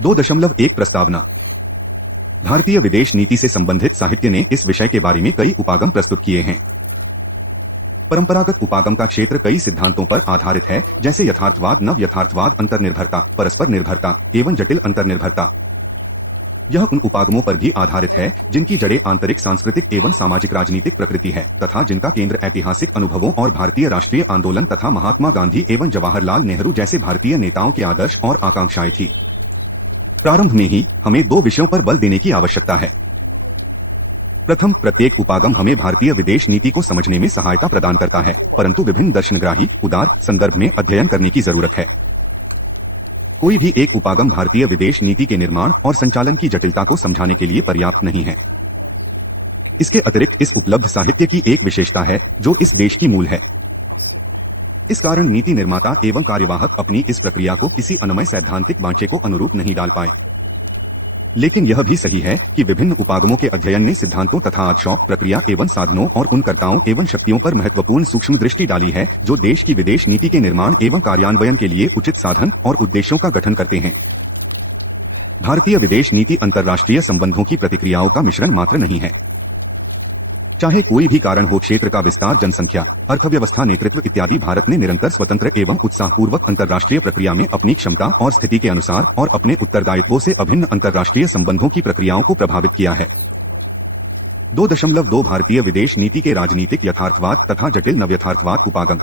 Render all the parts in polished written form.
2.1 प्रस्तावना। भारतीय विदेश नीति से संबंधित साहित्य ने इस विषय के बारे में कई उपागम प्रस्तुत किए हैं। परंपरागत उपागम का क्षेत्र कई सिद्धांतों पर आधारित है, जैसे यथार्थवाद, नव यथार्थवाद, अंतर्निर्भरता, परस्पर निर्भरता एवं जटिल अंतर्निर्भरता। यह उन उपागमों पर भी आधारित है जिनकी जड़ें आंतरिक सांस्कृतिक एवं सामाजिक राजनीतिक प्रकृति है तथा जिनका केंद्र ऐतिहासिक अनुभवों और भारतीय राष्ट्रीय आंदोलन तथा महात्मा गांधी एवं जवाहरलाल नेहरू जैसे भारतीय नेताओं के आदर्श और आकांक्षाएं थी। प्रारंभ में ही हमें दो विषयों पर बल देने की आवश्यकता है। प्रथम, प्रत्येक उपागम हमें भारतीय विदेश नीति को समझने में सहायता प्रदान करता है, परंतु विभिन्न दर्शनग्राही उदार संदर्भ में अध्ययन करने की जरूरत है। कोई भी एक उपागम भारतीय विदेश नीति के निर्माण और संचालन की जटिलता को समझाने के लिए पर्याप्त नहीं है। इसके अतिरिक्त इस उपलब्ध साहित्य की एक विशेषता है जो इस देश की मूल है। इस कारण नीति निर्माता एवं कार्यवाहक अपनी इस प्रक्रिया को किसी अनमय सैद्धांतिक बांचे को अनुरूप नहीं डाल पाए। लेकिन यह भी सही है कि विभिन्न उपागमों के अध्ययन ने सिद्धांतों तथा आदर्शों, प्रक्रिया एवं साधनों और उन कर्ताओं एवं शक्तियों पर महत्वपूर्ण सूक्ष्म दृष्टि डाली है जो देश की विदेश नीति के निर्माण एवं कार्यान्वयन के लिए उचित साधन और उद्देश्यों का गठन करते हैं। भारतीय विदेश नीति अंतर्राष्ट्रीय संबंधों की प्रतिक्रियाओं का मिश्रण मात्र नहीं है। चाहे कोई भी कारण हो, क्षेत्र का विस्तार, जनसंख्या, अर्थव्यवस्था, नेतृत्व इत्यादि, भारत ने निरंतर स्वतंत्र एवं उत्साहपूर्वक अंतर्राष्ट्रीय प्रक्रिया में अपनी क्षमता और स्थिति के अनुसार और अपने उत्तरदायित्वों से अभिन्न अंतर्राष्ट्रीय संबंधों की प्रक्रियाओं को प्रभावित किया है। 2.2 भारतीय विदेश नीति के राजनीतिक यथार्थवाद तथा जटिल नवयथार्थवाद उपागम।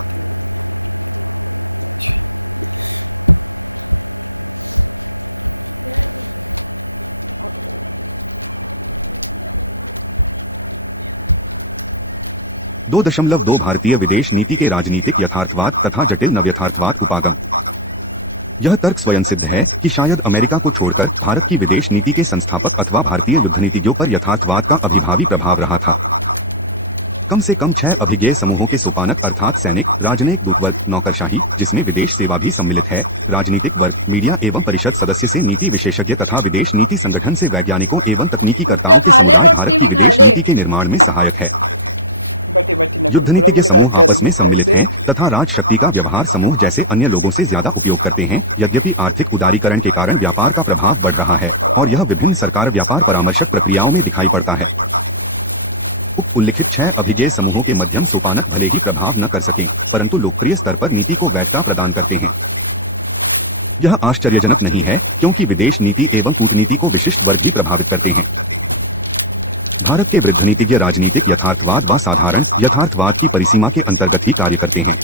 दो दशमलव दो भारतीय विदेश नीति के राजनीतिक यथार्थवाद तथा जटिल नवयथार्थवाद उपागम। यह तर्क स्वयं सिद्ध है कि शायद अमेरिका को छोड़कर भारत की विदेश नीति के संस्थापक अथवा भारतीय युद्धनीतिज्ञों पर यथार्थवाद का अभिभावी प्रभाव रहा था। कम से कम 6 अभिज्ञेय समूहों के सोपानक अर्थात सैनिक, राजनयिक, दूतवर्ग, नौकरशाही जिसमें विदेश सेवा भी सम्मिलित है, राजनीतिक वर्ग, मीडिया एवं परिषद सदस्य से नीति विशेषज्ञ तथा विदेश नीति संगठन से वैज्ञानिकों एवं तकनीकी कर्ताओं के समुदाय भारत की विदेश नीति के निर्माण में सहायक है। युद्धनीतिज्ञ समूह आपस में सम्मिलित हैं तथा राजशक्ति का व्यवहार समूह जैसे अन्य लोगों से ज्यादा उपयोग करते हैं। यद्यपि आर्थिक उदारीकरण के कारण व्यापार का प्रभाव बढ़ रहा है और यह विभिन्न सरकार व्यापार परामर्शक प्रक्रियाओं में दिखाई पड़ता है। उक्त उल्लिखित 6 अभिज्ञेय समूहों के मध्यम सोपानक भले ही प्रभाव न कर सकें, परंतु लोकप्रिय स्तर पर नीति को वैधता प्रदान करते हैं। यह आश्चर्यजनक नहीं है क्योंकि विदेश नीति एवं कूटनीति को विशिष्ट वर्ग भी प्रभावित करते हैं। भारत के वृद्धनीतिज्ञ राजनीतिक यथार्थवाद व साधारण यथार्थवाद की परिसीमा के अंतर्गत ही कार्य करते हैं।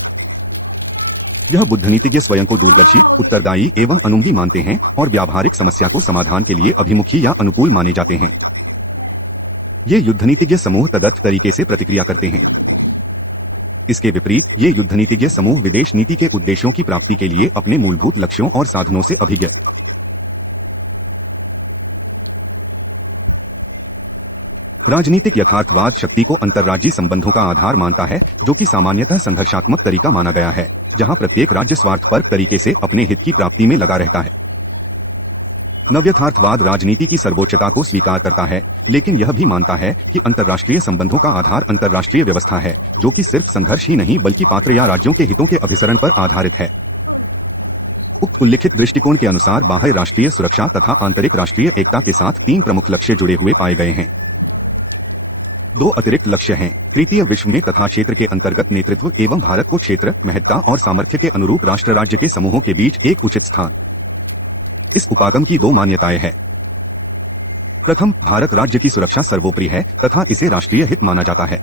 यह बुद्धनीतिज्ञ स्वयं को दूरदर्शी, उत्तरदायी एवं अनुमति मानते हैं और व्यावहारिक समस्या को समाधान के लिए अभिमुखी या अनुकूल माने जाते हैं। ये युद्धनीतिज्ञ समूह तदर्थ तरीके से प्रतिक्रिया करते हैं। इसके विपरीत ये युद्धनीतिज्ञ समूह विदेश नीति के उद्देश्यों की प्राप्ति के लिए अपने मूलभूत लक्ष्यों और साधनों से अभिज्ञ। राजनीतिक यथार्थवाद शक्ति को अंतर्राज्यीय संबंधों का आधार मानता है, जो कि सामान्यतः संघर्षात्मक तरीका माना गया है, जहां प्रत्येक राज्य स्वार्थपरक तरीके से अपने हित की प्राप्ति में लगा रहता है। नवयथार्थवाद राजनीति की सर्वोच्चता को स्वीकार करता है, लेकिन यह भी मानता है कि अंतर्राष्ट्रीय संबंधों का आधार अंतर्राष्ट्रीय व्यवस्था है, जो कि सिर्फ संघर्ष ही नहीं बल्कि पात्र या राज्यों के हितों के अभिसरण पर आधारित है। उक्त उल्लिखित दृष्टिकोण के अनुसार बाह्य राष्ट्रीय सुरक्षा तथा आंतरिक राष्ट्रीय एकता के साथ 3 प्रमुख लक्ष्य जुड़े हुए पाए गए हैं। 2 अतिरिक्त लक्ष्य हैं: तृतीय विश्व में तथा क्षेत्र के अंतर्गत नेतृत्व एवं भारत को क्षेत्र, महत्ता और सामर्थ्य के अनुरूप राष्ट्र राज्य के समूहों के बीच एक उचित स्थान। इस उपागम की 2 मान्यताएं हैं। प्रथम, भारत राज्य की सुरक्षा सर्वोपरि है तथा इसे राष्ट्रीय हित माना जाता है।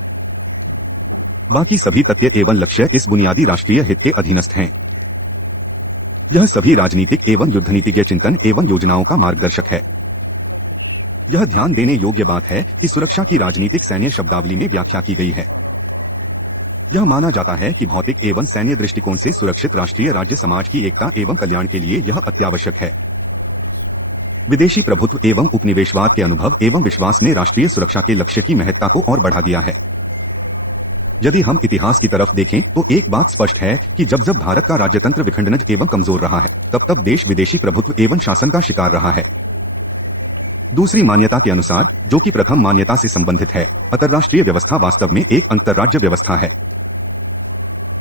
बाकी सभी तथ्य एवं लक्ष्य इस बुनियादी राष्ट्रीय हित के अधीनस्थ हैं। यह सभी राजनीतिक एवं युद्धनीतिज्ञ चिंतन एवं योजनाओं का मार्गदर्शक है। यह ध्यान देने योग्य बात है कि सुरक्षा की राजनीतिक सैन्य शब्दावली में व्याख्या की गई है। यह माना जाता है कि भौतिक एवं सैन्य दृष्टिकोण से सुरक्षित राष्ट्रीय राज्य समाज की एकता एवं कल्याण के लिए यह अत्यावश्यक है। विदेशी प्रभुत्व एवं उपनिवेशवाद के अनुभव एवं विश्वास ने राष्ट्रीय सुरक्षा के लक्ष्य की महत्ता को और बढ़ा दिया है। यदि हम इतिहास की तरफ देखें तो एक बात स्पष्ट है कि जब जब भारत का राज्यतंत्र विखंडनज एवं कमजोर रहा है, तब तब देश विदेशी प्रभुत्व एवं शासन का शिकार रहा है। दूसरी मान्यता के अनुसार, जो कि प्रथम मान्यता से संबंधित है, अंतर्राष्ट्रीय व्यवस्था वास्तव में एक अंतर्राज्य व्यवस्था है।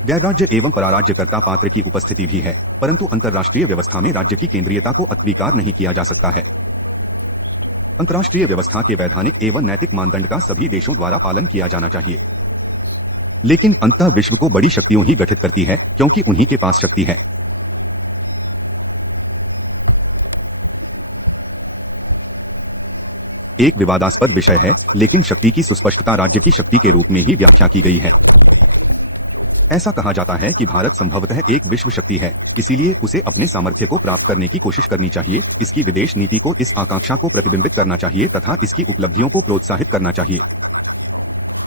गैर राज्य एवं पराराज्यकर्ता पात्र की उपस्थिति भी है, परंतु अंतर्राष्ट्रीय व्यवस्था में राज्य की केंद्रीयता को अस्वीकार नहीं किया जा सकता है। अंतर्राष्ट्रीय व्यवस्था के वैधानिक एवं नैतिक मानदंड का सभी देशों द्वारा पालन किया जाना चाहिए। लेकिन अंततः विश्व को बड़ी शक्तियों ही गठित करती है, क्योंकि उन्हीं के पास शक्ति है। एक विवादास्पद विषय है, लेकिन शक्ति की सुस्पष्टता राज्य की शक्ति के रूप में ही व्याख्या की गई है। ऐसा कहा जाता है कि भारत संभवतः एक विश्व शक्ति है, इसीलिए उसे अपने सामर्थ्य को प्राप्त करने की कोशिश करनी चाहिए, इसकी विदेश नीति को इस आकांक्षा को प्रतिबिंबित करना चाहिए तथा इसकी उपलब्धियों को प्रोत्साहित करना चाहिए।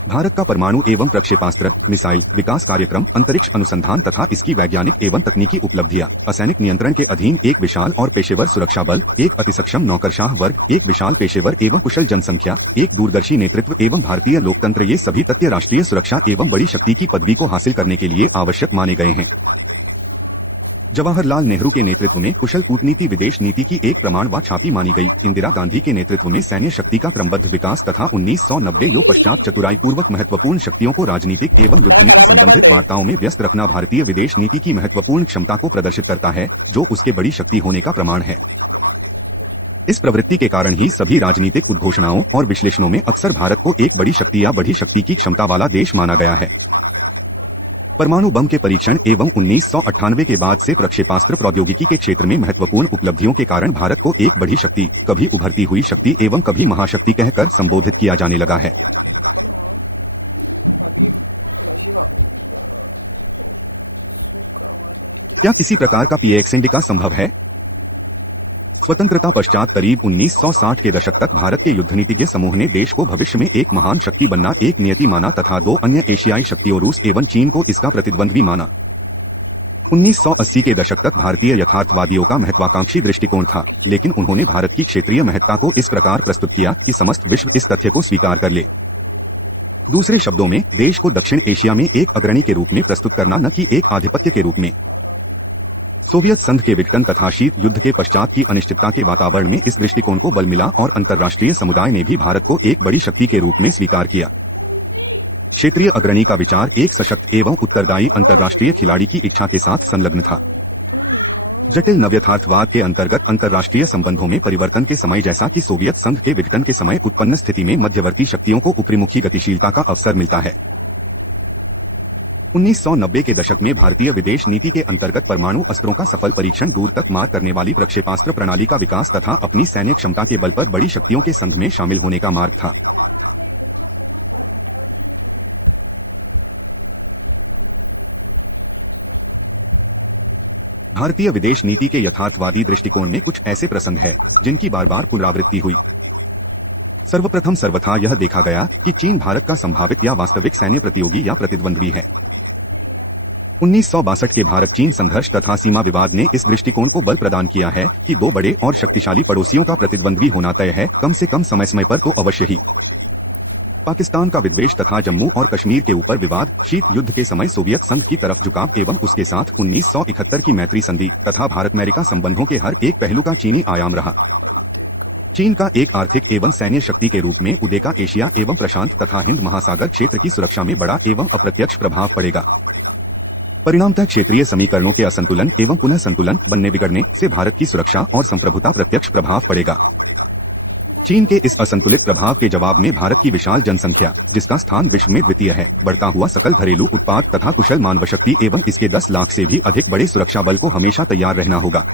भारत का परमाणु एवं प्रक्षेपास्त्र, मिसाइल विकास कार्यक्रम, अंतरिक्ष अनुसंधान तथा इसकी वैज्ञानिक एवं तकनीकी उपलब्धियां, असैनिक नियंत्रण के अधीन एक विशाल और पेशेवर सुरक्षा बल, एक अतिसक्षम नौकरशाह वर्ग, एक विशाल पेशेवर एवं कुशल जनसंख्या, एक दूरदर्शी नेतृत्व एवं भारतीय लोकतंत्र, ये सभी तथ्य राष्ट्रीय सुरक्षा एवं बड़ी शक्ति की पदवी को हासिल करने के लिए आवश्यक माने गए हैं। जवाहरलाल नेहरू के नेतृत्व में कुशल कूटनीति विदेश नीति की एक प्रमाण व छापी मानी गई। इंदिरा गांधी के नेतृत्व में सैन्य शक्ति का क्रमबद्ध विकास तथा 1990 यो पश्चात चतुराई पूर्वक महत्वपूर्ण शक्तियों को राजनीतिक एवं युद्ध नीति संबंधित वार्ताओं में व्यस्त रखना भारतीय विदेश नीति की महत्वपूर्ण क्षमता को प्रदर्शित करता है, जो उसके बड़ी शक्ति होने का प्रमाण है। इस प्रवृत्ति के कारण ही सभी राजनीतिक उद्घोषणाओं और विश्लेषणों में अक्सर भारत को एक बड़ी शक्ति या बड़ी शक्ति की क्षमता वाला देश माना गया है। परमाणु बम के परीक्षण एवं 1998 के बाद से प्रक्षेपास्त्र प्रौद्योगिकी के क्षेत्र में महत्वपूर्ण उपलब्धियों के कारण भारत को एक बड़ी शक्ति, कभी उभरती हुई शक्ति एवं कभी महाशक्ति कहकर संबोधित किया जाने लगा है। क्या किसी प्रकार का पीएक्स इंडिका संभव है? स्वतंत्रता पश्चात करीब 1960 के दशक तक भारत के युद्धनीतिज्ञ समूह ने देश को भविष्य में एक महान शक्ति बनना एक नियति माना तथा दो अन्य एशियाई शक्तियों रूस एवं चीन को इसका प्रतिद्वंद्वी माना। 1980 के दशक तक भारतीय यथार्थवादियों का महत्वाकांक्षी दृष्टिकोण था, लेकिन उन्होंने भारत की क्षेत्रीय महत्ता को इस प्रकार प्रस्तुत किया कि समस्त विश्व इस तथ्य को स्वीकार कर ले। दूसरे शब्दों में, देश को दक्षिण एशिया में एक अग्रणी के रूप में प्रस्तुत करना, न कि एक आधिपत्य के रूप में। सोवियत संघ के विघटन तथा शीत युद्ध के पश्चात की अनिश्चितता के वातावरण में इस दृष्टिकोण को बल मिला और अंतर्राष्ट्रीय समुदाय ने भी भारत को एक बड़ी शक्ति के रूप में स्वीकार किया। क्षेत्रीय अग्रणी का विचार एक सशक्त एवं उत्तरदायी अंतर्राष्ट्रीय खिलाड़ी की इच्छा के साथ संलग्न था। जटिल नवयथार्थवाद के अंतर्गत अंतर्राष्ट्रीय संबंधों में परिवर्तन के समय, जैसा कि सोवियत संघ के विघटन के समय उत्पन्न स्थिति में मध्यवर्ती शक्तियों को ऊपरीमुखी गतिशीलता का अवसर मिलता है। 1990 के दशक में भारतीय विदेश नीति के अंतर्गत परमाणु अस्त्रों का सफल परीक्षण, दूर तक मार करने वाली प्रक्षेपास्त्र प्रणाली का विकास तथा अपनी सैन्य क्षमता के बल पर बड़ी शक्तियों के संघ में शामिल होने का मार्ग था। भारतीय विदेश नीति के यथार्थवादी दृष्टिकोण में कुछ ऐसे प्रसंग है जिनकी बार बार पुनरावृत्ति हुई। सर्वप्रथम सर्वथा यह देखा गया कि चीन भारत का संभावित या वास्तविक सैन्य प्रतियोगी या प्रतिद्वंद्वी है। 1962 के भारत चीन संघर्ष तथा सीमा विवाद ने इस दृष्टिकोण को बल प्रदान किया है कि दो बड़े और शक्तिशाली पड़ोसियों का प्रतिद्वंद्वी होना तय है, कम से कम समय समय पर तो अवश्य ही। पाकिस्तान का विद्वेष तथा जम्मू और कश्मीर के ऊपर विवाद, शीत युद्ध के समय सोवियत संघ की तरफ झुकाव एवं उसके साथ 1971 की मैत्री संधि तथा भारत अमेरिका संबंधों के हर एक पहलू का चीनी आयाम रहा। चीन का एक आर्थिक एवं सैन्य शक्ति के रूप में उदय का एशिया एवं प्रशांत तथा हिंद महासागर क्षेत्र की सुरक्षा में बड़ा एवं अप्रत्यक्ष प्रभाव पड़ेगा। परिणामतः क्षेत्रीय समीकरणों के असंतुलन एवं पुनः संतुलन बनने बिगड़ने से भारत की सुरक्षा और संप्रभुता प्रत्यक्ष प्रभाव पड़ेगा। चीन के इस असंतुलित प्रभाव के जवाब में भारत की विशाल जनसंख्या, जिसका स्थान विश्व में द्वितीय है, बढ़ता हुआ सकल घरेलू उत्पाद तथा कुशल मानवशक्ति एवं इसके 10 लाख से भी अधिक बड़े सुरक्षा बल को हमेशा तैयार रहना होगा।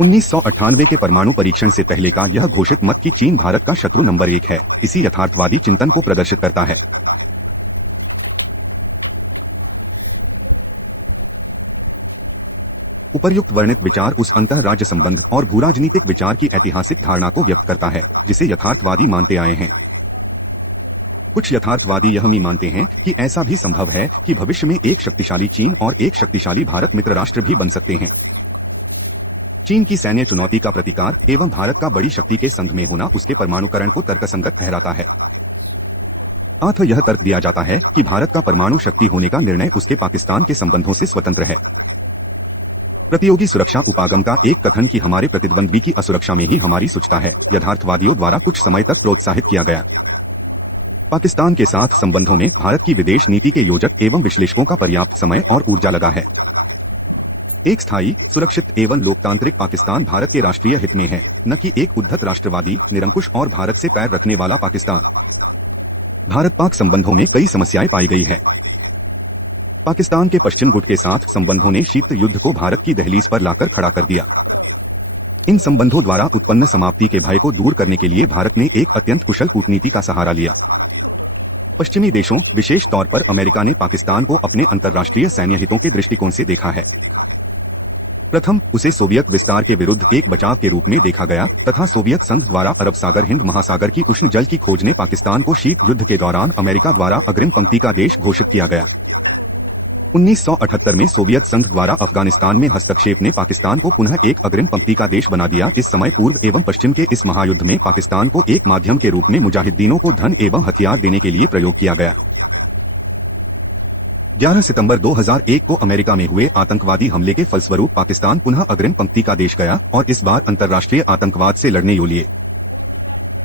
1998 के परमाणु परीक्षण से पहले का यह घोषित मत कि चीन भारत का शत्रु नंबर 1 है, इसी यथार्थवादी चिंतन को प्रदर्शित करता है। उपर्युक्त वर्णित विचार उस अंतः राज्य संबंध और भूराजनीतिक विचार की ऐतिहासिक धारणा को व्यक्त करता है जिसे यथार्थवादी मानते आए हैं। कुछ यथार्थवादी यह भी मानते हैं कि ऐसा भी संभव है कि भविष्य में एक शक्तिशाली चीन और एक शक्तिशाली भारत मित्र राष्ट्र भी बन सकते हैं। चीन की सैन्य चुनौती का प्रतिकार एवं भारत का बड़ी शक्ति के संघ में होना उसके परमाणुकरण को तर्कसंगत ठहराता है। अतः यह तर्क दिया जाता है कि भारत का परमाणु शक्ति होने का निर्णय उसके पाकिस्तान के संबंधों से स्वतंत्र है। प्रतियोगी सुरक्षा उपागम का एक कथन कि हमारे प्रतिद्वंद्वी की असुरक्षा में ही हमारी सुचता है, यथार्थवादियों द्वारा कुछ समय तक प्रोत्साहित किया गया। पाकिस्तान के साथ संबंधों में भारत की विदेश नीति के योजक एवं विश्लेषकों का पर्याप्त समय और ऊर्जा लगा है। एक स्थायी, सुरक्षित एवं लोकतांत्रिक पाकिस्तान भारत के राष्ट्रीय हित में है, न कि एक उद्धत राष्ट्रवादी, निरंकुश और भारत से पैर रखने वाला पाकिस्तान। भारत-पाक संबंधों में कई समस्याएं पाई गई है। पाकिस्तान के पश्चिम गुट के साथ संबंधों ने शीत युद्ध को भारत की दहलीज पर लाकर खड़ा कर दिया। इन संबंधों द्वारा उत्पन्न समाप्ति के भय को दूर करने के लिए भारत ने एक अत्यंत कुशल कूटनीति का सहारा लिया। पश्चिमी देशों, विशेष तौर पर अमेरिका ने पाकिस्तान को अपने अंतर्राष्ट्रीय सैन्य हितों के दृष्टिकोण से देखा है। प्रथम, उसे सोवियत विस्तार के विरुद्ध एक बचाव के रूप में देखा गया तथा सोवियत संघ द्वारा अरब सागर हिंद महासागर की उष्ण जल की खोज ने पाकिस्तान को शीत युद्ध के दौरान अमेरिका द्वारा अग्रिम पंक्ति का देश घोषित किया गया। 1978 में सोवियत संघ द्वारा अफगानिस्तान में हस्तक्षेप ने पाकिस्तान को पुनः एक अग्रिम पंक्ति का देश बना दिया। इस समय पूर्व एवं पश्चिम के इस महायुद्ध में पाकिस्तान को एक माध्यम के रूप में मुजाहिदीनों को धन एवं हथियार देने के लिए प्रयोग किया गया। 11 सितंबर 2001 को अमेरिका में हुए आतंकवादी हमले के फलस्वरूप पाकिस्तान पुनः अग्रिम पंक्ति का देश गया और इस बार अंतर्राष्ट्रीय आतंकवाद से लड़ने योलिए।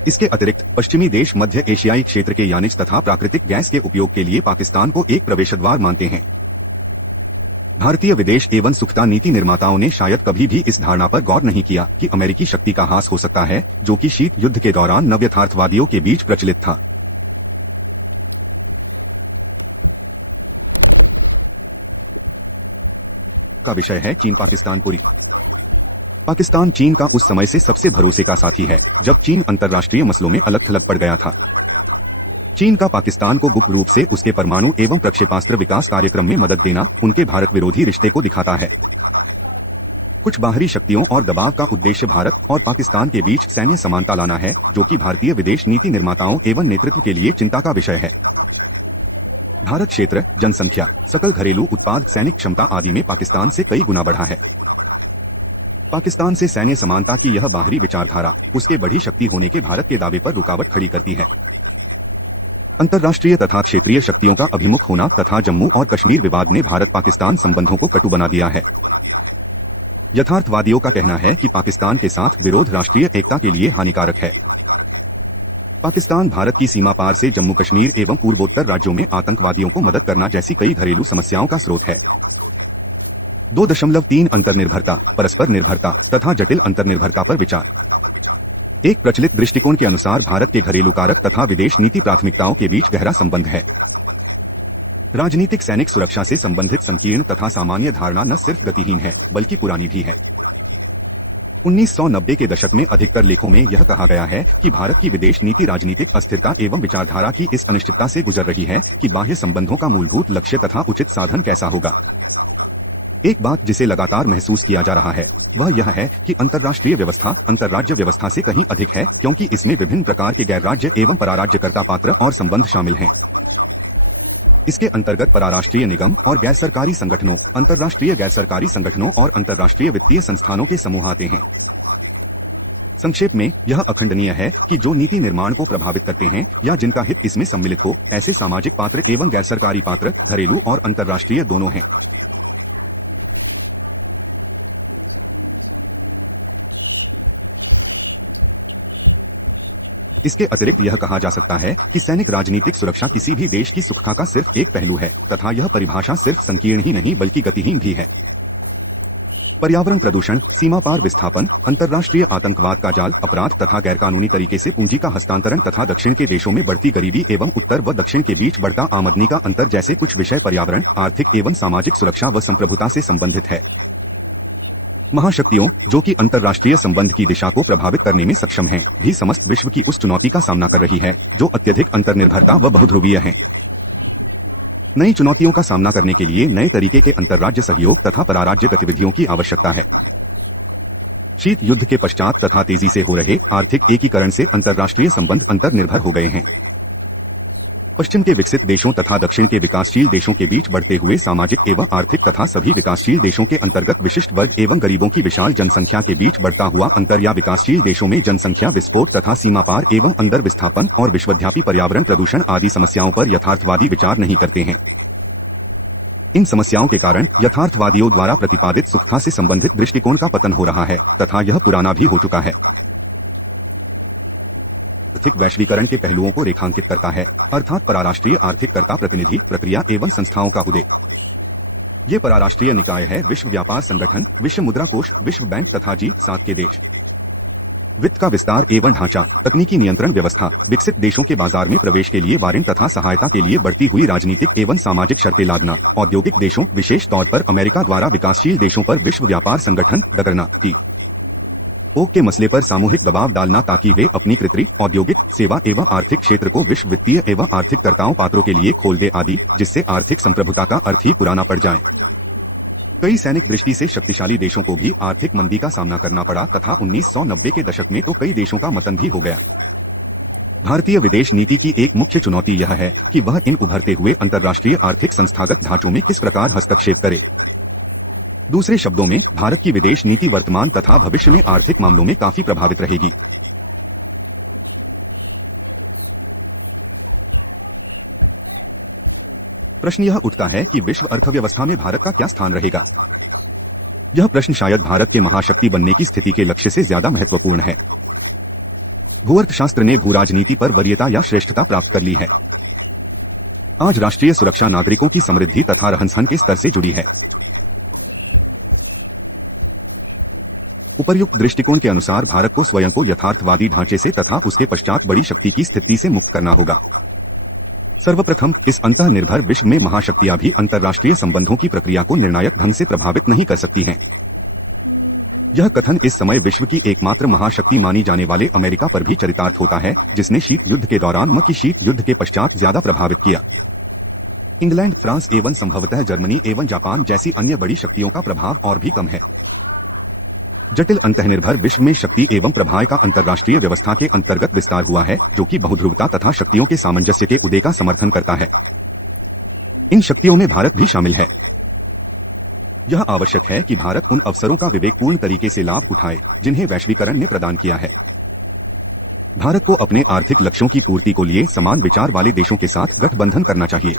इसके अतिरिक्त पश्चिमी देश मध्य एशियाई क्षेत्र के यानिज तथा प्राकृतिक गैस के उपयोग के लिए पाकिस्तान को एक प्रवेशद्वार मानते हैं। भारतीय विदेश एवं सुखता नीति निर्माताओं ने शायद कभी भी इस धारणा पर गौर नहीं किया कि अमेरिकी शक्ति का ह्रास हो सकता है, जो कि शीत युद्ध के दौरान नवयथार्थवादियों के बीच प्रचलित था। का विषय है चीन पाकिस्तान पूरी। पाकिस्तान चीन का उस समय से सबसे भरोसे का साथी है जब चीन अंतर्राष्ट्रीय मसलों में अलग थलग पड़ गया था। चीन का पाकिस्तान को गुप्त रूप से उसके परमाणु एवं प्रक्षेपास्त्र विकास कार्यक्रम में मदद देना उनके भारत विरोधी रिश्ते को दिखाता है। कुछ बाहरी शक्तियों और दबाव का उद्देश्य भारत और पाकिस्तान के बीच सैन्य समानता लाना है, जो कि भारतीय विदेश नीति निर्माताओं एवं नेतृत्व के लिए चिंता का विषय है। भारत क्षेत्र, जनसंख्या, सकल घरेलू उत्पाद, सैनिक क्षमता आदि में पाकिस्तान से कई गुना बढ़ा है। पाकिस्तान से सैन्य समानता की यह बाहरी विचारधारा उसके बढ़ी शक्ति होने के भारत के दावे पर रुकावट खड़ी करती है। अंतर्राष्ट्रीय तथा क्षेत्रीय शक्तियों का अभिमुख होना तथा जम्मू और कश्मीर विवाद ने भारत पाकिस्तान संबंधों को कटु बना दिया है। यथार्थवादियों का कहना है कि पाकिस्तान के साथ विरोध राष्ट्रीय एकता के लिए हानिकारक है। पाकिस्तान भारत की सीमा पार से जम्मू कश्मीर एवं पूर्वोत्तर राज्यों में आतंकवादियों को मदद करना जैसी कई घरेलू समस्याओं का स्रोत है। 2.3 अंतर्निर्भरता, परस्पर निर्भरता तथा जटिल अंतर्निर्भरता पर विचार। एक प्रचलित दृष्टिकोण के अनुसार भारत के घरेलू कारक तथा विदेश नीति प्राथमिकताओं के बीच गहरा संबंध है। राजनीतिक सैनिक सुरक्षा से संबंधित संकीर्ण तथा सामान्य धारणा न सिर्फ गतिहीन है बल्कि पुरानी भी है। 1990 के दशक में अधिकतर लेखों में यह कहा गया है कि भारत की विदेश नीति राजनीतिक अस्थिरता एवं विचारधारा की इस अनिश्चितता से गुजर रही है कि बाह्य संबंधों का मूलभूत लक्ष्य तथा उचित साधन कैसा होगा। एक बात जिसे लगातार महसूस किया जा रहा है वह यह है कि अंतर्राष्ट्रीय व्यवस्था अंतर्राज्य व्यवस्था से कहीं अधिक है, क्योंकि इसमें विभिन्न प्रकार के गैर राज्य एवं पराराज्यकर्ता पात्र और संबंध शामिल हैं। इसके अंतर्गत पराराष्ट्रीय निगम और गैर सरकारी संगठनों, अंतर्राष्ट्रीय गैर सरकारी संगठनों और अंतर्राष्ट्रीय वित्तीय संस्थानों के समूह आते हैं। संक्षेप में यह अखंडनीय है कि जो नीति निर्माण को प्रभावित करते हैं या जिनका हित इसमें सम्मिलित हो, ऐसे सामाजिक पात्र एवं गैर सरकारी पात्र घरेलू और अंतर्राष्ट्रीय दोनों हैं। इसके अतिरिक्त यह कहा जा सकता है कि सैनिक राजनीतिक सुरक्षा किसी भी देश की सुरक्षा का सिर्फ एक पहलू है तथा यह परिभाषा सिर्फ संकीर्ण ही नहीं बल्कि गतिहीन भी है। पर्यावरण प्रदूषण, सीमा पार विस्थापन, अंतर्राष्ट्रीय आतंकवाद का जाल, अपराध तथा गैरकानूनी तरीके से पूंजी का हस्तांतरण तथा दक्षिण के देशों में बढ़ती गरीबी एवं उत्तर व दक्षिण के बीच बढ़ता आमदनी का अंतर जैसे कुछ विषय पर्यावरण, आर्थिक एवं सामाजिक सुरक्षा व संप्रभुता से संबंधित है। महाशक्तियों, जो कि अंतर्राष्ट्रीय संबंध की दिशा को प्रभावित करने में सक्षम हैं, भी समस्त विश्व की उस चुनौती का सामना कर रही है जो अत्यधिक अंतर्निर्भरता व बहुध्रुवीय है। नई चुनौतियों का सामना करने के लिए नए तरीके के अंतर्राज्य सहयोग तथा पराराज्य गतिविधियों की आवश्यकता है। शीत युद्ध के पश्चात तथा तेजी से हो रहे आर्थिक एकीकरण से अंतर्राष्ट्रीय संबंध अंतर्निर्भर हो गए हैं। पश्चिम के विकसित देशों तथा दक्षिण के विकासशील देशों के बीच बढ़ते हुए सामाजिक एवं आर्थिक तथा सभी विकासशील देशों के अंतर्गत विशिष्ट वर्ग एवं गरीबों की विशाल जनसंख्या के बीच बढ़ता हुआ अंतर या विकासशील देशों में जनसंख्या विस्फोट तथा सीमा पार एवं अंदर विस्थापन और विश्वव्यापी पर्यावरण प्रदूषण आदि समस्याओं पर यथार्थवादी विचार नहीं करते हैं। इन समस्याओं के कारण यथार्थवादियों द्वारा प्रतिपादित सुरक्षा से संबंधित दृष्टिकोण का पतन हो रहा है तथा यह पुराना भी हो चुका है। आर्थिक वैश्वीकरण के पहलुओं को रेखांकित करता है, अर्थात पराराष्ट्रीय आर्थिक कर्ता प्रतिनिधि प्रक्रिया एवं संस्थाओं का उदय। ये पराराष्ट्रीय निकाय है विश्व व्यापार संगठन, विश्व मुद्रा कोष, विश्व बैंक तथा G7 के देश। वित्त का विस्तार एवं ढांचा, तकनीकी नियंत्रण व्यवस्था, विकसित देशों के बाजार में प्रवेश के लिए वारंट तथा सहायता के लिए बढ़ती हुई राजनीतिक एवं सामाजिक शर्तें लादना, औद्योगिक देशों विशेष तौर पर अमेरिका द्वारा विकासशील देशों पर विश्व व्यापार संगठन WTO के मसले पर सामूहिक दबाव डालना ताकि वे अपनी कृषि, औद्योगिक, सेवा एवं आर्थिक क्षेत्र को विश्व वित्तीय एवं आर्थिक कर्ताओं पात्रों के लिए खोल दे आदि, जिससे आर्थिक संप्रभुता का अर्थ ही पुराना पड़ जाए। कई सैनिक दृष्टि से शक्तिशाली देशों को भी आर्थिक मंदी का सामना करना पड़ा तथा 1990 के दशक में तो कई देशों का मतन भी हो गया। भारतीय विदेश नीति की एक मुख्य चुनौती यह है कि वह इन उभरते हुए अंतर्राष्ट्रीय आर्थिक संस्थागत ढांचों में किस प्रकार हस्तक्षेप करे। दूसरे शब्दों में, भारत की विदेश नीति वर्तमान तथा भविष्य में आर्थिक मामलों में काफी प्रभावित रहेगी। प्रश्न यह उठता है कि विश्व अर्थव्यवस्था में भारत का क्या स्थान रहेगा। यह प्रश्न शायद भारत के महाशक्ति बनने की स्थिति के लक्ष्य से ज्यादा महत्वपूर्ण है। भूअर्थशास्त्र ने भूराजनीति पर वरीयता या श्रेष्ठता प्राप्त कर ली है। आज राष्ट्रीय सुरक्षा नागरिकों की समृद्धि तथा रहन-सहन के स्तर से जुड़ी है। उपर्युक्त दृष्टिकोण के अनुसार भारत को स्वयं को यथार्थवादी ढांचे से तथा उसके पश्चात बड़ी शक्ति की स्थिति से मुक्त करना होगा। सर्वप्रथम, इस अंतःनिर्भर विश्व में महाशक्तियां भी अंतर्राष्ट्रीय संबंधों की प्रक्रिया को निर्णायक ढंग से प्रभावित नहीं कर सकती हैं। यह कथन इस समय विश्व की एकमात्र महाशक्ति मानी जाने वाले अमेरिका पर भी चरितार्थ होता है, जिसने शीत युद्ध के दौरान की शीत युद्ध के पश्चात ज्यादा प्रभावित किया। इंग्लैंड, फ्रांस एवं संभवतः जर्मनी एवं जापान जैसी अन्य बड़ी शक्तियों का प्रभाव और भी कम है। जटिल अंतःनिर्भर विश्व में शक्ति एवं प्रभाव का अंतर्राष्ट्रीय व्यवस्था के अंतर्गत विस्तार हुआ है, जो कि बहुध्रुवता तथा शक्तियों के सामंजस्य के उदय का समर्थन करता है। इन शक्तियों में भारत भी शामिल है। यह आवश्यक है कि भारत उन अवसरों का विवेकपूर्ण तरीके से लाभ उठाए जिन्हें वैश्वीकरण ने प्रदान किया है। भारत को अपने आर्थिक लक्ष्यों की पूर्ति को लिए समान विचार वाले देशों के साथ गठबंधन करना चाहिए।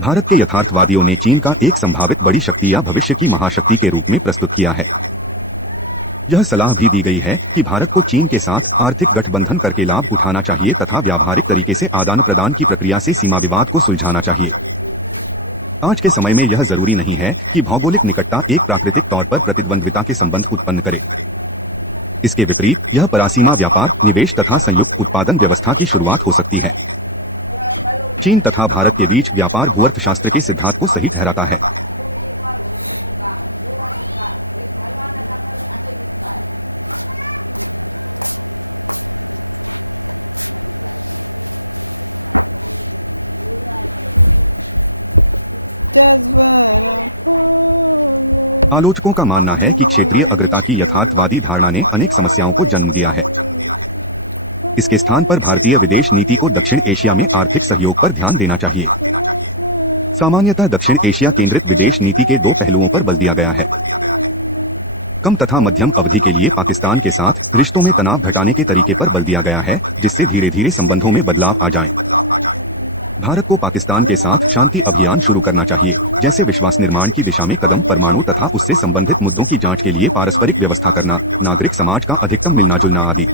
भारत के यथार्थवादियों ने चीन का एक संभावित बड़ी शक्ति या भविष्य की महाशक्ति के रूप में प्रस्तुत किया है। यह सलाह भी दी गई है कि भारत को चीन के साथ आर्थिक गठबंधन करके लाभ उठाना चाहिए तथा व्यावहारिक तरीके से आदान प्रदान की प्रक्रिया से सीमा विवाद को सुलझाना चाहिए। आज के समय में यह जरूरी नहीं है कि भौगोलिक निकटता एक प्राकृतिक तौर पर प्रतिद्वंद्विता के संबंध उत्पन्न करे। इसके विपरीत यह परासीमा व्यापार, निवेश तथा संयुक्त उत्पादन व्यवस्था की शुरुआत हो सकती है। चीन तथा भारत के बीच व्यापार भूअर्थशास्त्र के सिद्धांत को सही ठहराता है। आलोचकों का मानना है कि क्षेत्रीय अग्रता की यथार्थवादी धारणा ने अनेक समस्याओं को जन्म दिया है। इसके स्थान पर भारतीय विदेश नीति को दक्षिण एशिया में आर्थिक सहयोग पर ध्यान देना चाहिए। सामान्यतः दक्षिण एशिया केंद्रित विदेश नीति के दो पहलुओं पर बल दिया गया है। कम तथा मध्यम अवधि के लिए पाकिस्तान के साथ रिश्तों में तनाव घटाने के तरीके पर बल दिया गया है, जिससे धीरे धीरे संबंधों में बदलाव आ जाए। भारत को पाकिस्तान के साथ शांति अभियान शुरू करना चाहिए, जैसे विश्वास निर्माण की दिशा में कदम, परमाणु तथा उससे संबंधित मुद्दों की जांच के लिए पारस्परिक व्यवस्था करना, नागरिक समाज का अधिकतम मिलना जुलना आदि।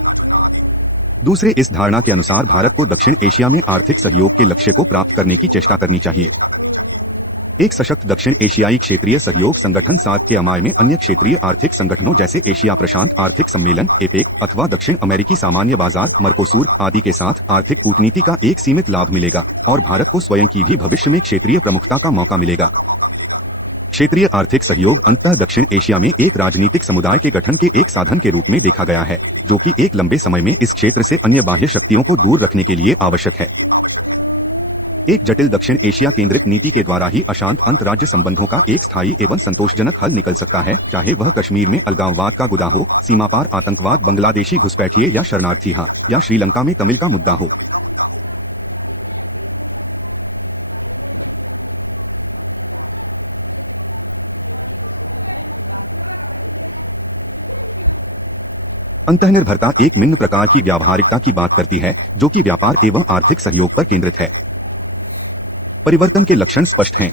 दूसरे, इस धारणा के अनुसार भारत को दक्षिण एशिया में आर्थिक सहयोग के लक्ष्य को प्राप्त करने की चेष्टा करनी चाहिए। एक सशक्त दक्षिण एशियाई क्षेत्रीय सहयोग संगठन सार्क के अमाय में अन्य क्षेत्रीय आर्थिक संगठनों जैसे एशिया प्रशांत आर्थिक सम्मेलन एपेक अथवा दक्षिण अमेरिकी सामान्य बाजार मर्कोसूर आदि के साथ आर्थिक कूटनीति का एक सीमित लाभ मिलेगा और भारत को स्वयं की भी भविष्य में क्षेत्रीय प्रमुखता का मौका मिलेगा। क्षेत्रीय आर्थिक सहयोग अंततः दक्षिण एशिया में एक राजनीतिक समुदाय के गठन के एक साधन के रूप में देखा गया है, जो कि एक लंबे समय में इस क्षेत्र से अन्य बाह्य शक्तियों को दूर रखने के लिए आवश्यक है। एक जटिल दक्षिण एशिया केंद्रित नीति के द्वारा ही अशांत अंतर्राज्य संबंधों का एक स्थायी एवं संतोषजनक हल निकल सकता है, चाहे वह कश्मीर में अलगाववाद का गुदा हो, सीमा पार आतंकवाद, बांग्लादेशी घुसपैठिए या शरणार्थी हा, या श्रीलंका में तमिल का मुद्दा हो। अंतःनिर्भरता एक निम्न प्रकार की व्यावहारिकता की बात करती है, जो कि व्यापार एवं आर्थिक सहयोग पर केंद्रित है। परिवर्तन के लक्षण स्पष्ट हैं।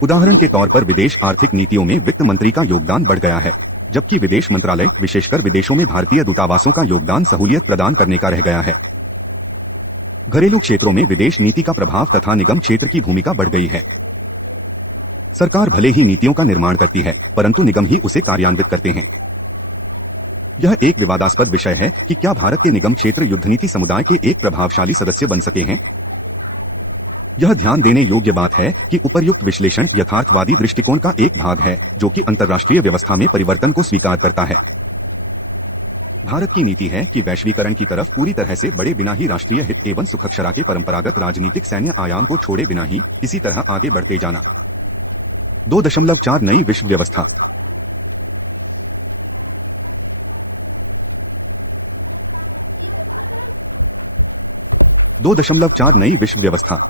उदाहरण के तौर पर विदेश आर्थिक नीतियों में वित्त मंत्री का योगदान बढ़ गया है। जबकि विदेश मंत्रालय विशेषकर विदेशों में भारतीय दूतावासों का योगदान सहूलियत प्रदान करने का रह गया है। घरेलू क्षेत्रों में विदेश नीति का प्रभाव तथा निगम क्षेत्र की भूमिका बढ़ गई है। सरकार भले ही नीतियों का निर्माण करती है, परंतु निगम ही उसे कार्यान्वित करते हैं। यह एक विवादास्पद विषय है कि क्या भारत के निगम क्षेत्र युद्धनीति समुदाय के एक प्रभावशाली सदस्य बन सके हैं। यह ध्यान देने योग्य बात है कि उपर्युक्त विश्लेषण यथार्थवादी दृष्टिकोण का एक भाग है, जो कि अंतर्राष्ट्रीय व्यवस्था में परिवर्तन को स्वीकार करता है। भारत की नीति है कि वैश्वीकरण की तरफ पूरी तरह से बढ़े बिना ही राष्ट्रीय हित एवं सुरक्षा के परंपरागत राजनीतिक सैन्य आयाम को छोड़े बिना ही किसी तरह आगे बढ़ते जाना। 2.4 नई विश्व व्यवस्था। नई विश्व व्यवस्था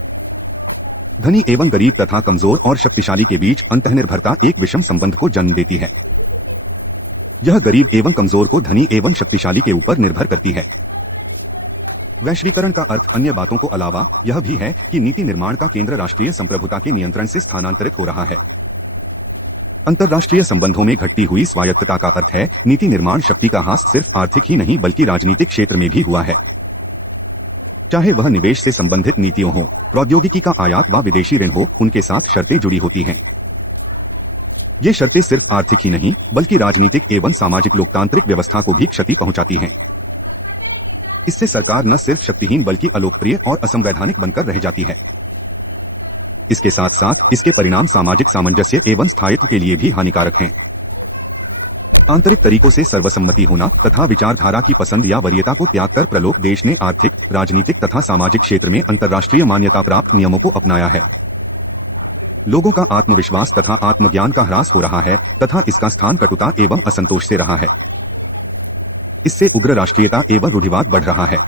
धनी एवं गरीब तथा कमजोर और शक्तिशाली के बीच अंतर्निर्भरता एक विषम संबंध को जन्म देती है। यह गरीब एवं कमजोर को धनी एवं शक्तिशाली के ऊपर निर्भर करती है। वैश्वीकरण का अर्थ अन्य बातों को अलावा यह भी है कि नीति निर्माण का केंद्र राष्ट्रीय संप्रभुता के नियंत्रण से स्थानांतरित हो रहा है। अंतर्राष्ट्रीय संबंधों में घटती हुई स्वायत्तता का अर्थ है नीति निर्माण शक्ति का ह्रास सिर्फ आर्थिक ही नहीं बल्कि राजनीतिक क्षेत्र में भी हुआ है। चाहे वह निवेश से संबंधित नीतियों हो, प्रौद्योगिकी का आयात व विदेशी ऋण हो, उनके साथ शर्तें जुड़ी होती हैं। ये शर्तें सिर्फ आर्थिक ही नहीं बल्कि राजनीतिक एवं सामाजिक लोकतांत्रिक व्यवस्था को भी क्षति पहुंचाती हैं। इससे सरकार न सिर्फ शक्तिहीन बल्कि अलोकप्रिय और असंवैधानिक बनकर रह जाती है। इसके साथ साथ इसके परिणाम सामाजिक सामंजस्य एवं स्थायित्व के लिए भी हानिकारक हैं। आंतरिक तरीकों से सर्वसम्मति होना तथा विचारधारा की पसंद या वरीयता को त्याग कर प्रलोभ देश ने आर्थिक, राजनीतिक तथा सामाजिक क्षेत्र में अंतर्राष्ट्रीय मान्यता प्राप्त नियमों को अपनाया है। लोगों का आत्मविश्वास तथा आत्मज्ञान का ह्रास हो रहा है तथा इसका स्थान कटुता एवं असंतोष से रहा है। इससे उग्र राष्ट्रीयता एवं रूढ़िवाद बढ़ रहा है।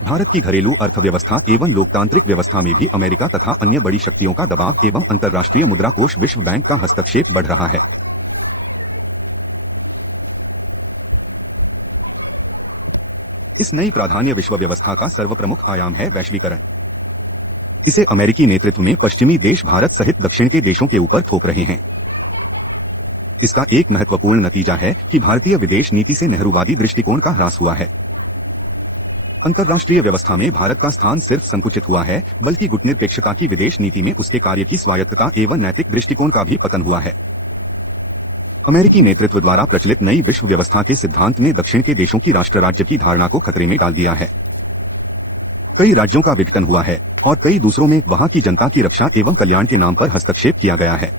भारत की घरेलू अर्थव्यवस्था एवं लोकतांत्रिक व्यवस्था में भी अमेरिका तथा अन्य बड़ी शक्तियों का दबाव एवं अंतर्राष्ट्रीय मुद्रा कोष विश्व बैंक का हस्तक्षेप बढ़ रहा है। इस नई प्राधान्य विश्व व्यवस्था का सर्वप्रमुख आयाम है वैश्वीकरण। इसे अमेरिकी नेतृत्व में पश्चिमी देश भारत सहित दक्षिण के देशों के ऊपर थोप रहे हैं। इसका एक महत्वपूर्ण नतीजा है कि भारतीय विदेश नीति से नेहरूवादी दृष्टिकोण का ह्रास हुआ है। अंतर्राष्ट्रीय व्यवस्था में भारत का स्थान सिर्फ संकुचित हुआ है बल्कि गुटनिरपेक्षता की विदेश नीति में उसके कार्य की स्वायत्तता एवं नैतिक दृष्टिकोण का भी पतन हुआ है। अमेरिकी नेतृत्व द्वारा प्रचलित नई विश्व व्यवस्था के सिद्धांत ने दक्षिण के देशों की राष्ट्र राज्य की धारणा को खतरे में डाल दिया है। कई राज्यों का विघटन हुआ है और कई दूसरों में वहां की जनता की रक्षा एवं कल्याण के नाम पर हस्तक्षेप किया गया है।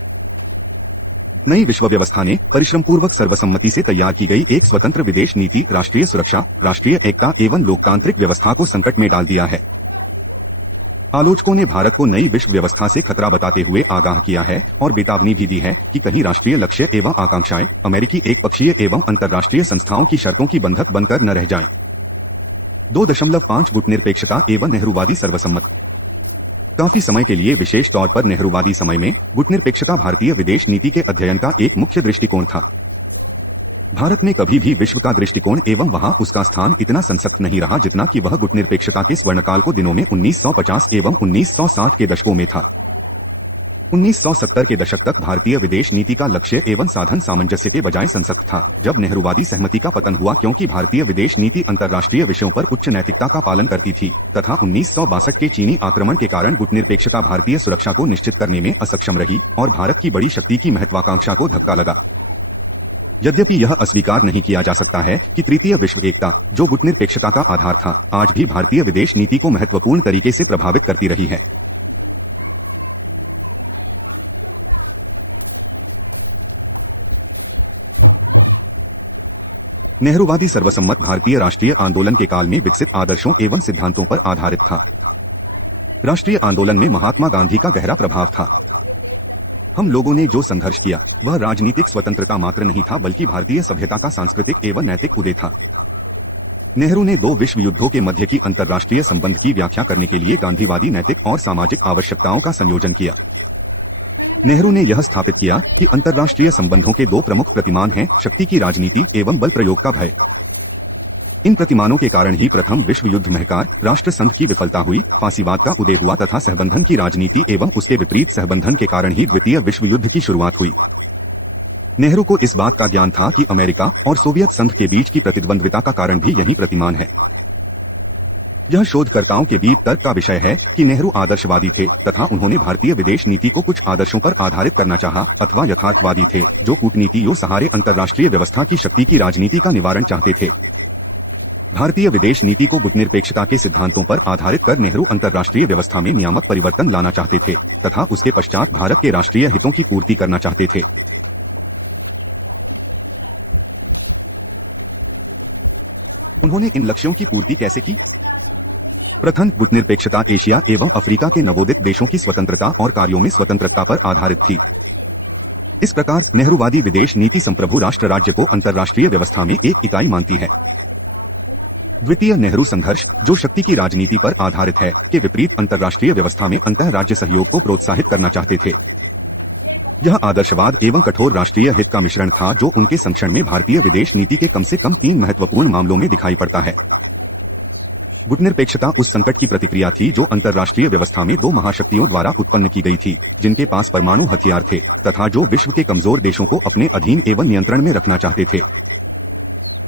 नई विश्व व्यवस्था ने परिश्रमपूर्वक सर्वसम्मति से तैयार की गई एक स्वतंत्र विदेश नीति राष्ट्रीय सुरक्षा, राष्ट्रीय एकता एवं लोकतांत्रिक व्यवस्था को संकट में डाल दिया है। आलोचकों ने भारत को नई विश्व व्यवस्था से खतरा बताते हुए आगाह किया है और चेतावनी भी दी है कि कहीं राष्ट्रीय लक्ष्य एवं आकांक्षाएं अमेरिकी एकपक्षीय एवं अंतर्राष्ट्रीय संस्थाओं की शर्तों की बंधक बनकर न रह जाएं। 2.5 गुटनिरपेक्षता एवं नेहरूवादी सर्वसम्मत। काफी समय के लिए विशेष तौर पर नेहरूवादी समय में गुटनिरपेक्षता भारतीय विदेश नीति के अध्ययन का एक मुख्य दृष्टिकोण था। भारत में कभी भी विश्व का दृष्टिकोण एवं वहां उसका स्थान इतना संसक्त नहीं रहा जितना कि वह गुटनिरपेक्षता के स्वर्णकाल को दिनों में 1950 एवं 1960 के दशकों में था। 1970 के दशक तक भारतीय विदेश नीति का लक्ष्य एवं साधन सामंजस्य के बजाय संसक्त था, जब नेहरूवादी सहमति का पतन हुआ क्योंकि भारतीय विदेश नीति अंतर्राष्ट्रीय विषयों पर उच्च नैतिकता का पालन करती थी तथा 1962 के चीनी आक्रमण के कारण गुटनिरपेक्षता भारतीय सुरक्षा को निश्चित करने में असक्षम रही और भारत की बड़ी शक्ति की महत्वाकांक्षा को धक्का लगा। यद्यपि यह अस्वीकार नहीं किया जा सकता है कि तृतीय विश्व एकता, जो गुटनिरपेक्षता का आधार था, आज भी भारतीय विदेश नीति को महत्वपूर्ण तरीके से प्रभावित करती रही है। नेहरूवादी सर्वसम्मत भारतीय राष्ट्रीय आंदोलन के काल में विकसित आदर्शों एवं सिद्धांतों पर आधारित था। राष्ट्रीय आंदोलन में महात्मा गांधी का गहरा प्रभाव था। हम लोगों ने जो संघर्ष किया वह राजनीतिक स्वतंत्रता मात्र नहीं था बल्कि भारतीय सभ्यता का सांस्कृतिक एवं नैतिक उदय था। नेहरू ने 2 विश्व युद्धों के मध्य की अंतर्राष्ट्रीय संबंध की व्याख्या करने के लिए गांधीवादी नैतिक और सामाजिक आवश्यकताओं का संयोजन किया। नेहरू ने यह स्थापित किया कि अंतर्राष्ट्रीय संबंधों के 2 प्रमुख प्रतिमान हैं, शक्ति की राजनीति एवं बल प्रयोग का भय। इन प्रतिमानों के कारण ही प्रथम विश्व युद्ध महकार, राष्ट्र संघ की विफलता हुई, फांसीवाद का उदय हुआ तथा सहबंधन की राजनीति एवं उसके विपरीत सहबंधन के कारण ही द्वितीय विश्व युद्ध की शुरुआत हुई। नेहरू को इस बात का ज्ञान था कि अमेरिका और सोवियत संघ के बीच की प्रतिद्वंद्विता का कारण भी यही प्रतिमान है। यह शोधकर्ताओं के बीच तर्क का विषय है कि नेहरू आदर्शवादी थे तथा उन्होंने भारतीय विदेश नीति को कुछ आदर्शों पर आधारित करना चाहा, अथवा यथार्थवादी थे जो कूटनीतियों सहारे अंतर्राष्ट्रीय व्यवस्था की शक्ति की राजनीति का निवारण चाहते थे। भारतीय विदेश नीति को गुटनिरपेक्षता के सिद्धांतों पर आधारित कर नेहरू अंतर्राष्ट्रीय व्यवस्था में नियामक परिवर्तन लाना चाहते थे तथा उसके पश्चात भारत के राष्ट्रीय हितों की पूर्ति करना चाहते थे। उन्होंने इन लक्ष्यों की पूर्ति कैसे की? प्रथम, गुटनिरपेक्षता एशिया एवं अफ्रीका के नवोदित देशों की स्वतंत्रता और कार्यों में स्वतंत्रता पर आधारित थी। इस प्रकार नेहरूवादी विदेश नीति संप्रभु राष्ट्र राज्य को अंतर्राष्ट्रीय व्यवस्था में एक इकाई मानती है। द्वितीय, नेहरू संघर्ष जो शक्ति की राजनीति पर आधारित है के विपरीत अंतर्राष्ट्रीय व्यवस्था में अंतः राज्य सहयोग को प्रोत्साहित करना चाहते थे। यह आदर्शवाद एवं कठोर राष्ट्रीय हित का मिश्रण था जो उनके संरक्षण में भारतीय विदेश नीति के कम से कम 3 महत्वपूर्ण मामलों में दिखाई पड़ता है। गुटनिरपेक्षता उस संकट की प्रतिक्रिया थी जो अंतर्राष्ट्रीय व्यवस्था में 2 महाशक्तियों द्वारा उत्पन्न की गई थी, जिनके पास परमाणु हथियार थे तथा जो विश्व के कमजोर देशों को अपने अधीन एवं नियंत्रण में रखना चाहते थे।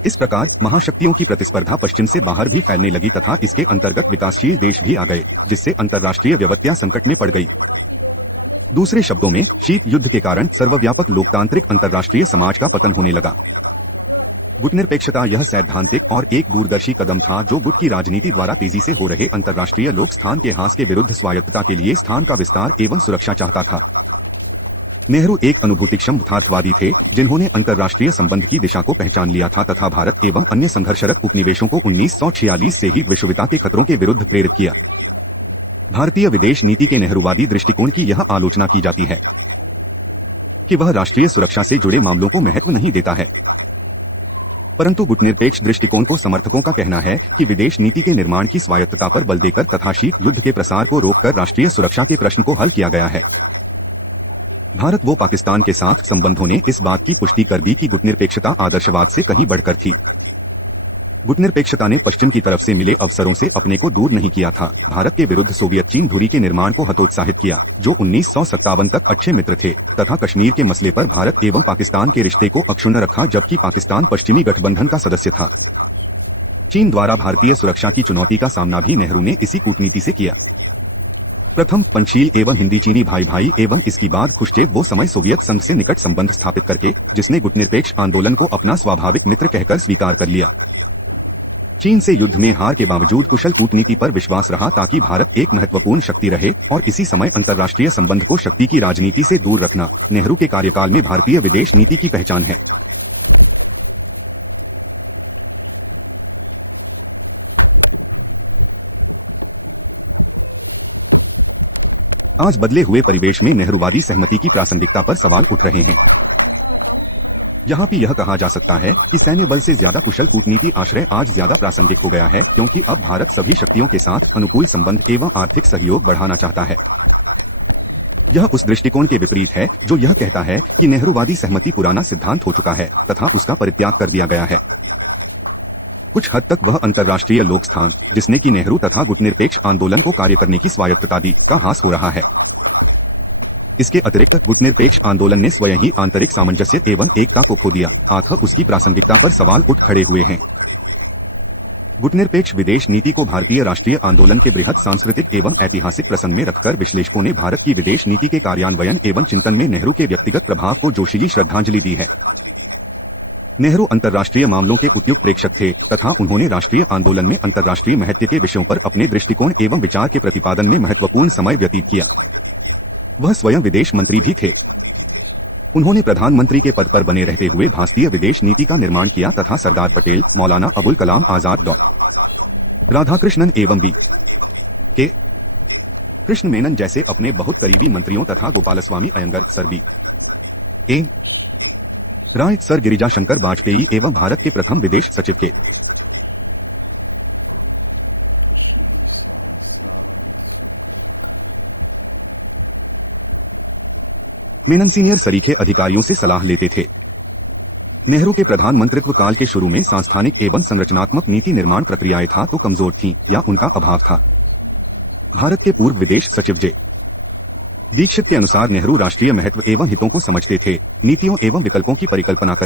इस प्रकार महाशक्तियों की प्रतिस्पर्धा पश्चिम से बाहर भी फैलने लगी तथा इसके अंतर्गत विकासशील देश भी आ गए, जिससे अंतर्राष्ट्रीय व्यवस्था संकट में पड़ गई। दूसरे शब्दों में, शीत युद्ध के कारण सर्वव्यापक लोकतांत्रिक अंतर्राष्ट्रीय समाज का पतन होने लगा। गुटनिरपेक्षता यह सैद्धांतिक और एक दूरदर्शी कदम था जो गुट की राजनीति द्वारा तेजी से हो रहे अंतर्राष्ट्रीय लोक स्थान के ह्रास के विरुद्ध स्वायत्तता के लिए स्थान का विस्तार एवं सुरक्षा चाहता था। नेहरू एक अनुभूतिक्षम यथार्थवादी थे जिन्होंने अंतर्राष्ट्रीय संबंध की दिशा को पहचान लिया था तथा भारत एवं अन्य संघर्षरत उपनिवेशों को 1946 से ही विश्वविता के खतरों के विरुद्ध प्रेरित किया। भारतीय विदेश नीति के नेहरूवादी दृष्टिकोण की यह आलोचना की जाती है कि वह राष्ट्रीय सुरक्षा से जुड़े मामलों को महत्व नहीं देता है, परंतु गुटनिरपेक्ष दृष्टिकोण को समर्थकों का कहना है कि विदेश नीति के निर्माण की स्वायत्तता पर बल देकर तथा शीत युद्ध के प्रसार को रोककर राष्ट्रीय सुरक्षा के प्रश्न को हल किया गया है। भारत व पाकिस्तान के साथ संबंधों ने इस बात की पुष्टि कर दी कि गुटनिरपेक्षता आदर्शवाद से कहीं बढ़कर थी। गुटनिरपेक्षता ने पश्चिम की तरफ से मिले अवसरों से अपने को दूर नहीं किया था। भारत के विरुद्ध सोवियत चीन धुरी के निर्माण को हतोत्साहित किया, जो 1957 तक अच्छे मित्र थे, तथा कश्मीर के मसले पर भारत एवं पाकिस्तान के रिश्ते को अक्षुण्ण रखा, जबकि पाकिस्तान पश्चिमी गठबंधन का सदस्य था। चीन द्वारा भारतीय सुरक्षा की चुनौती का सामना भी नेहरू ने इसी कूटनीति से किया। प्रथम, पंचशील एवं हिंदी चीनी भाई भाई एवं इसकी बाद खुश्चेव वो समय सोवियत संघ से निकट संबंध स्थापित करके, जिसने गुटनिरपेक्ष आंदोलन को अपना स्वाभाविक मित्र कहकर स्वीकार कर लिया। चीन से युद्ध में हार के बावजूद कुशल कूटनीति पर विश्वास रहा ताकि भारत एक महत्वपूर्ण शक्ति रहे और इसी समय अंतर्राष्ट्रीय संबंध को शक्ति की राजनीति से दूर रखना नेहरू के कार्यकाल में भारतीय विदेश नीति की पहचान है। आज बदले हुए परिवेश में नेहरूवादी सहमति की प्रासंगिकता पर सवाल उठ रहे हैं। यहाँ भी यह कहा जा सकता है कि सैन्य बल से ज्यादा कुशल कूटनीति आश्रय आज ज्यादा प्रासंगिक हो गया है, क्योंकि अब भारत सभी शक्तियों के साथ अनुकूल संबंध एवं आर्थिक सहयोग बढ़ाना चाहता है। यह उस दृष्टिकोण के विपरीत है जो यह कहता है कि नेहरूवादी सहमति पुराना सिद्धांत हो चुका है तथा उसका परित्याग कर दिया गया है। कुछ हद तक वह अंतर्राष्ट्रीय लोक स्थान, जिसने कि नेहरू तथा गुटनिरपेक्ष आंदोलन को कार्य करने की स्वायत्तता दी, का ह्रास हो रहा है। इसके अतिरिक्त गुटनिरपेक्ष आंदोलन ने स्वयं ही आंतरिक सामंजस्य एवं एकता को खो दिया, अतः उसकी प्रासंगिकता पर सवाल उठ खड़े हुए हैं। गुटनिरपेक्ष विदेश नीति को भारतीय राष्ट्रीय आंदोलन के बृहद सांस्कृतिक एवं ऐतिहासिक प्रसंग में रखकर विश्लेषकों ने भारत की विदेश नीति के कार्यान्वयन एवं चिंतन में नेहरू के व्यक्तिगत प्रभाव को जोशीली श्रद्धांजलि दी है। नेहरू अंतर्राष्ट्रीय मामलों के उपयुक्त प्रेक्षक थे तथा उन्होंने राष्ट्रीय आंदोलन में अंतर्राष्ट्रीय महत्व के विषयों पर अपने दृष्टिकोण एवं विचार के प्रतिपादन में महत्वपूर्ण समय व्यतीत किया। वह स्वयं विदेश मंत्री भी थे। उन्होंने प्रधानमंत्री के पद पर बने रहते हुए भारतीय विदेश नीति का निर्माण किया तथा सरदार पटेल, मौलाना अबुल कलाम आजाद, डॉ. राधाकृष्णन एवं वी.के. कृष्ण मेनन जैसे अपने बहुत करीबी मंत्रियों तथा गोपालस्वामी अयंगर, सर बी.ए. राय, सर गिरिजा शंकर वाजपेयी एवं भारत के प्रथम विदेश सचिव के मेनन सीनियर सरीखे अधिकारियों से सलाह लेते थे। नेहरू के प्रधानमंत्रित्व काल के शुरू में सांस्थानिक एवं संरचनात्मक नीति निर्माण प्रक्रियाएं था तो कमजोर थीं या उनका अभाव था। भारत के पूर्व विदेश सचिव जे. दीक्षित के अनुसार नेहरू राष्ट्रीय महत्व एवं हितों को समझते थे, नीतियों एवं विकल्पों की परिकल्पना